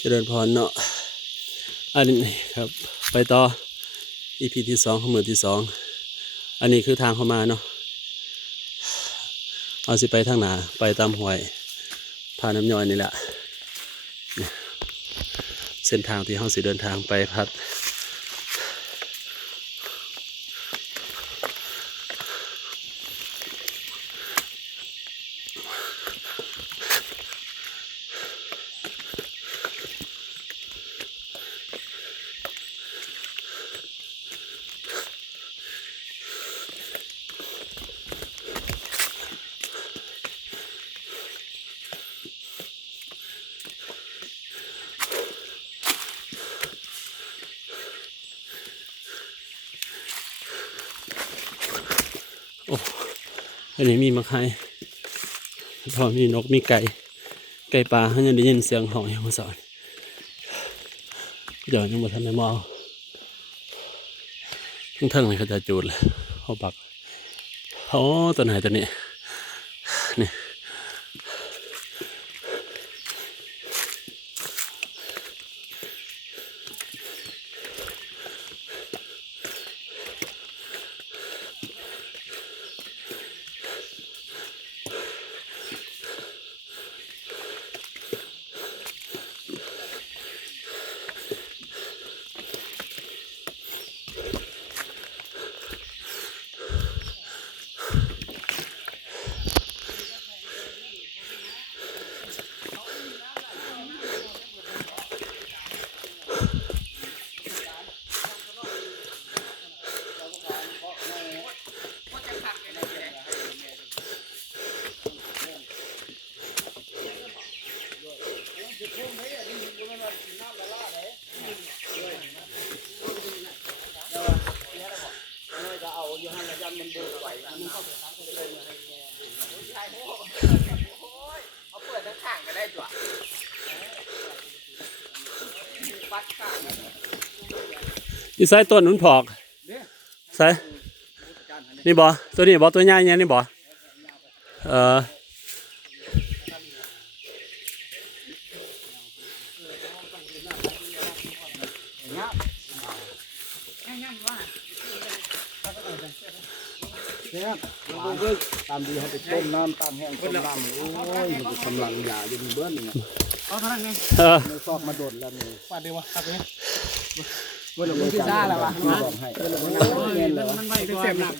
เจริญพรเนาะอันนี้ครับ ไปต่อ EP ที่สองขมือที่สองอันนี้คือทางเข้ามาเนาะเอาสิไปทางหนาไปตามห้วยผ่านน้ำย่อยนี่แหละเส้นทางที่ห้องสิเดินทางไปพัด อันนี้มีมะไข่พอมีนกมีไก่ ไก่ปลาเขายังได้ยินเสียงห่าอยู่เมาสอนเดี๋ยวยังบ่ทันได้มอทั้งทั้งเลยเขาจะจูดเลยเขาบักโอ้ตัวไหนตัวนี้นี่ เขาเปิดทั้งข้างก็ได้จ้ะปัดข้าง อีไซต้นนุนผอกไซนี่บอตัวนี้บอตัวใหญ่เนี่ยนี่บอเออเนี่ยเราก็ตามดีเขาไปต้มน้ำตามแห้งต้มน้ำโอ้ยมันกำลังหยาอยู่ในเบื้องนี่เอาเท่านั้นไงเออไม่ซอกมาโดดแล้วนี่ปัดดีวะปัดเลยเมื่อเราไม่าแล้ววะมื่อเราไม่เงินแล้วมันไม่เสียบหนัก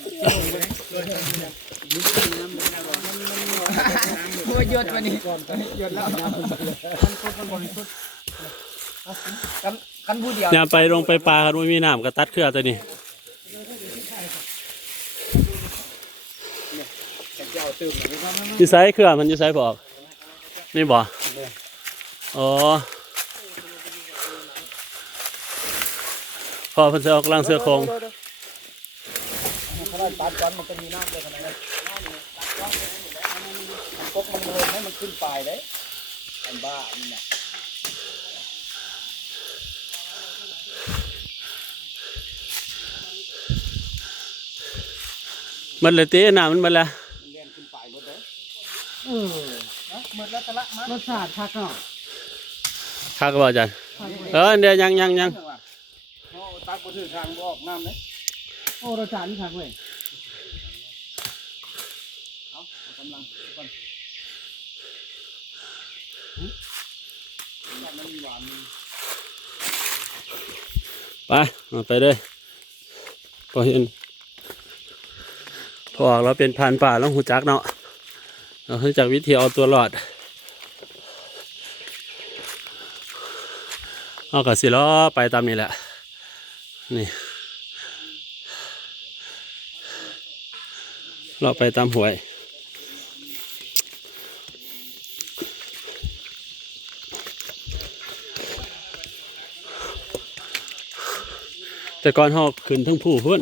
โอ้ยหยดวันนี้นหยดแล้วกันกันผู้เดียวอย่าไปลงไปปลาครับไม่มีน้ำก็ตัดเครือตัวนี้เจ้าตื่นเลยครับอีไซเครือมันอีไซบอก นี่บออ๋อ อเพันจะออกกลางเสือคงถ้าได้ปัดกันมันก็มีน้ำเลยขนาดนั้นพกมันเลยให้มันขึ้นปลายเลยอันบ้านี่เนี่ยมันเลยตีน้ำมันมาแล้วมันเลี้ยงขึ้นปลายหมดเลยหมดแล้วตะละมารสชาติคักเนาะข้าก็บอกอาจารย์เออเดี๋ยวยังยังยัง ตักบนถือทางบอกน้ำเลยโอ้รสชาตินี่คักเว้ยเอากำลังก่อนมันมีหวานไปเอาไปเลยพอเห็นพอออกเราเป็นผ่านป่าแล้วหูจักเนาะเราหูจักวิธีเอาตัวรอดเอากระสิล้อไปตามนี้แหละ นี่เราไปตามหวยแต่ก่อนหอกขึ้นทั้งผู้พุ่น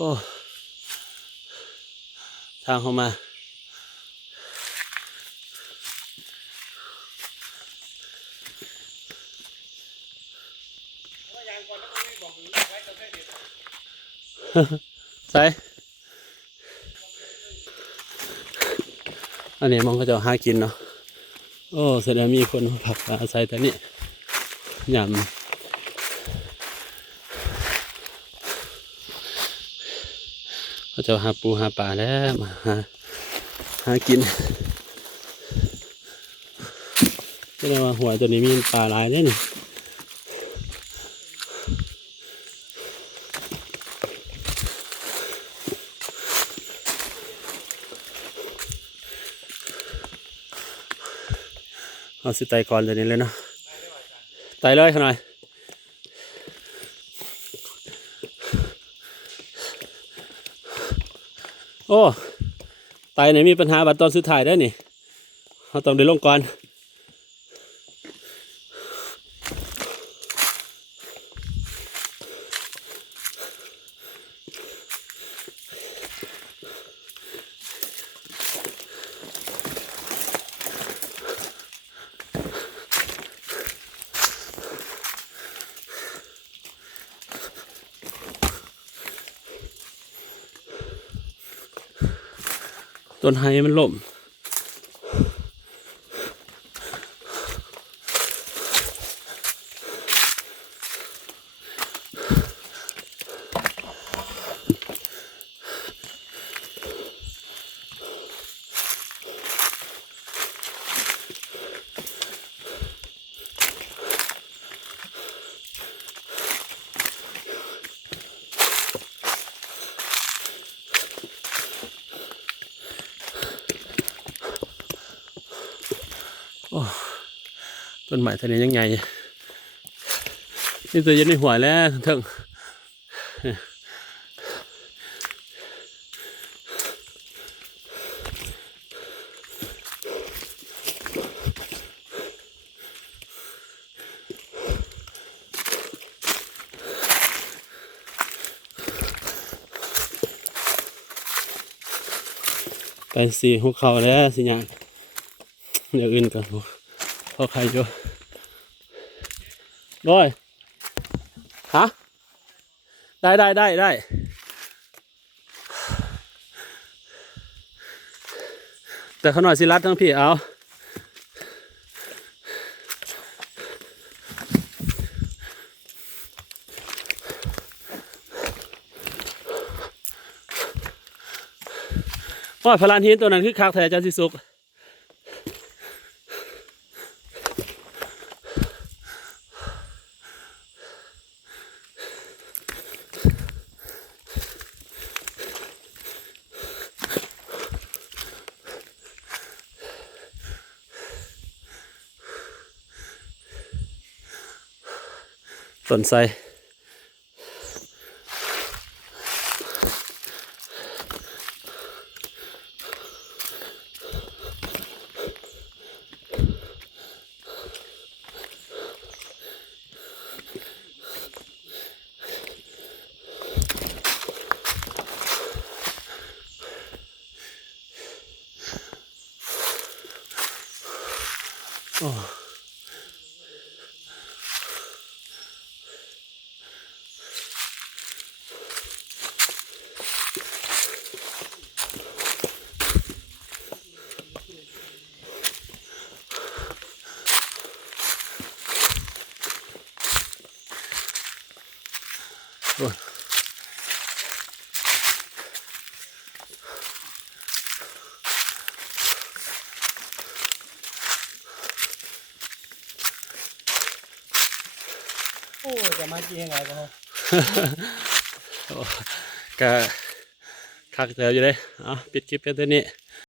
โอ้ ทางเข้ามาใส่อันนี้มองก็จะหากินเนาะ โอ้แสดงมีคนมาผักอาศัยแต่นี่ยำ เขาจะหาปูหาปลาแล้วมาหาหากินก็เลยว่าหัวตัวนี้มีปลาหลายเลยนี่เอาสิไตก่อนตัวนี้เลยเนาะไตเลยขน่อย โอ้ไตไหนมีปัญหาบัดตอนสุดท้ายได้นี่เราต้องได้ลงก่อน ต้นไฮมันล่ม ต้นไม้ทะเลยังไงนี่ตัวอยันในหัวแล้วเถิงไปสีหุกเขาแล้วสิยังเดี๋ยวอื่นกัน พอใครอยู่ร้อยฮะได้ได้ได้ได้แต่เขาหน่อยสิรัดทั้งพี่เอาว่าพลานหินตัวนั้นคือคากแท้จันสิสุก ต้นไจะมาจียังไงกันก็คักเดียวอยู่เลยอะปิดคลิปกันตัวนี้